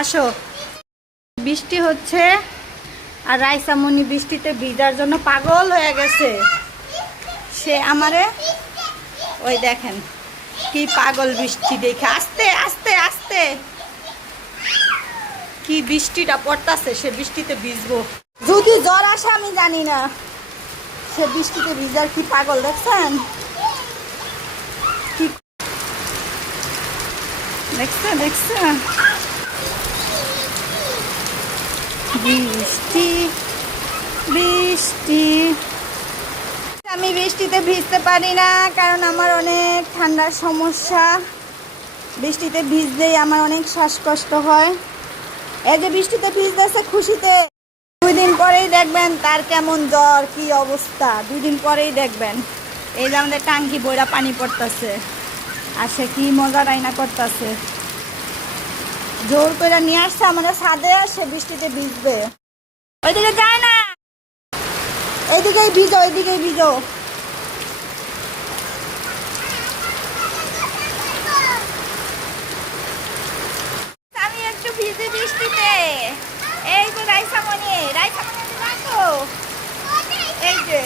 আসো। বৃষ্টি হচ্ছে আর রাইসামণি বৃষ্টিতে ভিজার জন্য পাগল হয়ে গেছে। সে আমারে ওই দেখেন কি পাগল, বৃষ্টি দেখে আস্তে আস্তে আস্তে কি বৃষ্টিটা পড়তাছে, সে বৃষ্টিতে ভিজবো। যদি জ্বর আসে আমি জানি না, সে বৃষ্টিতে ভিজার কি পাগল দেখছেন, দেখছেন দেখছেন বৃষ্টি বৃষ্টি। আমি বৃষ্টিতে ভিজতে পারি না, কারণ আমার অনেক ঠান্ডার সমস্যা। বৃষ্টিতে ভিজলেই আমার অনেক শ্বাসকষ্ট হয়। এই যে বৃষ্টিতে ভিজতেছে খুশিতে, 2 দিন পরেই দেখবেন তার কেমন জ্বর, কি অবস্থা। 2 দিন পরেই দেখবেন। এই যে আমাদের টাঙ্কি বইরা পানি পড়তেছে, আর সে কি মজা রাইনা করতেছে। জোর করে নিয়ে আসছে আমাদের ছাদে, আর সে বৃষ্টিতে ভিজবে। ওইদিকে যায় না, এইদিকেই ভিজো, এইদিকেই ভিজো। আমি একটু ভিজে বৃষ্টিতে। এই যে রাইসামণি, রাইসামণি দেখো, এই যে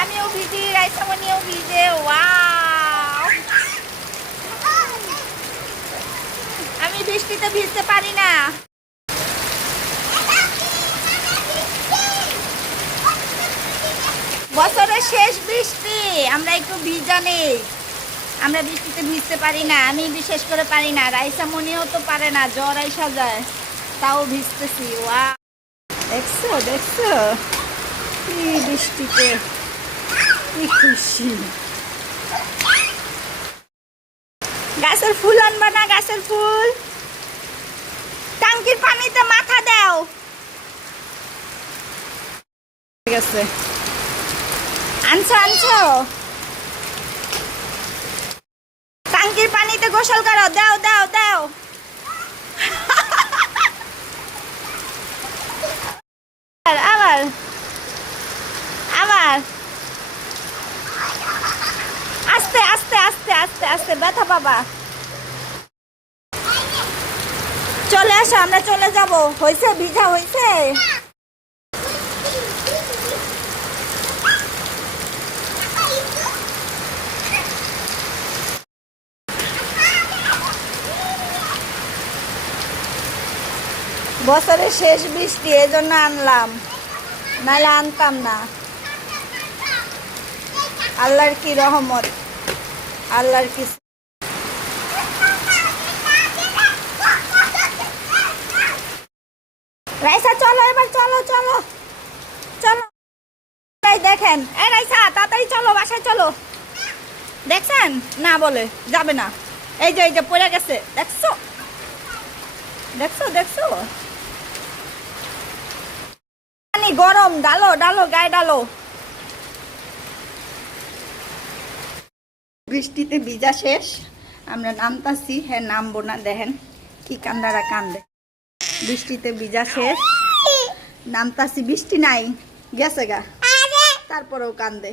আমিও ভিজি, রাইসামণিও ভিজে। ওয়াও, আমি বৃষ্টিতে ভিজতে পারি না। বছরের শেষ বৃষ্টি, আমরা একটু ভিজা নেই। আমরা বৃষ্টিতে ভিজতে পারি না, আমি বিশেষ করে পারি না, রাইসামণিও তো পারে না, জ্বর আইসা যায়, তাও ভিজতেছি। ওয়া, দেখছো দেখছো কি বৃষ্টিতে কি খুশি। গাছের ফুল আনবা না, গাছের ফুল? টাঙ্কির পানিতে মাথা দাও। ঠিক আছে, আনছো আনছো, টাঙ্কির পানিতে গোসল করো, দাও দাও দাও। আবার আবার আস্তে আস্তে আস্তে আস্তে আস্তে, ব্যথা পাবা। চলে আসো, আমরা চলে যাব। হয়েছে, ভিজা হয়েছে। বছরের শেষ বৃষ্টি, এই জন্য আনলাম, নাহলে আনতাম না। আল্লাহর কি রহমত, আল্লাহর কি। রাইসা চলো এবার, চলো চলো চলো। দেখেন, এ রাইসা তাড়াতাড়ি চলো, বাসায় চলো। দেখছেন না, বলে যাবে না। এই যে পড়ে গেছে, দেখছো দেখছো দেখছো। পানি গরম, ডালো ডালো, গায়ে ডালো। বৃষ্টিতে ভিজা শেষ, আমরা নামতাছি। হ্যাঁ নামবো না, দেখেন কি কান্দারা কান্দে। বৃষ্টিতে ভিজা শেষ, নামতাছি, বৃষ্টি নাই, গেছে গা, তারপরেও কান্দে।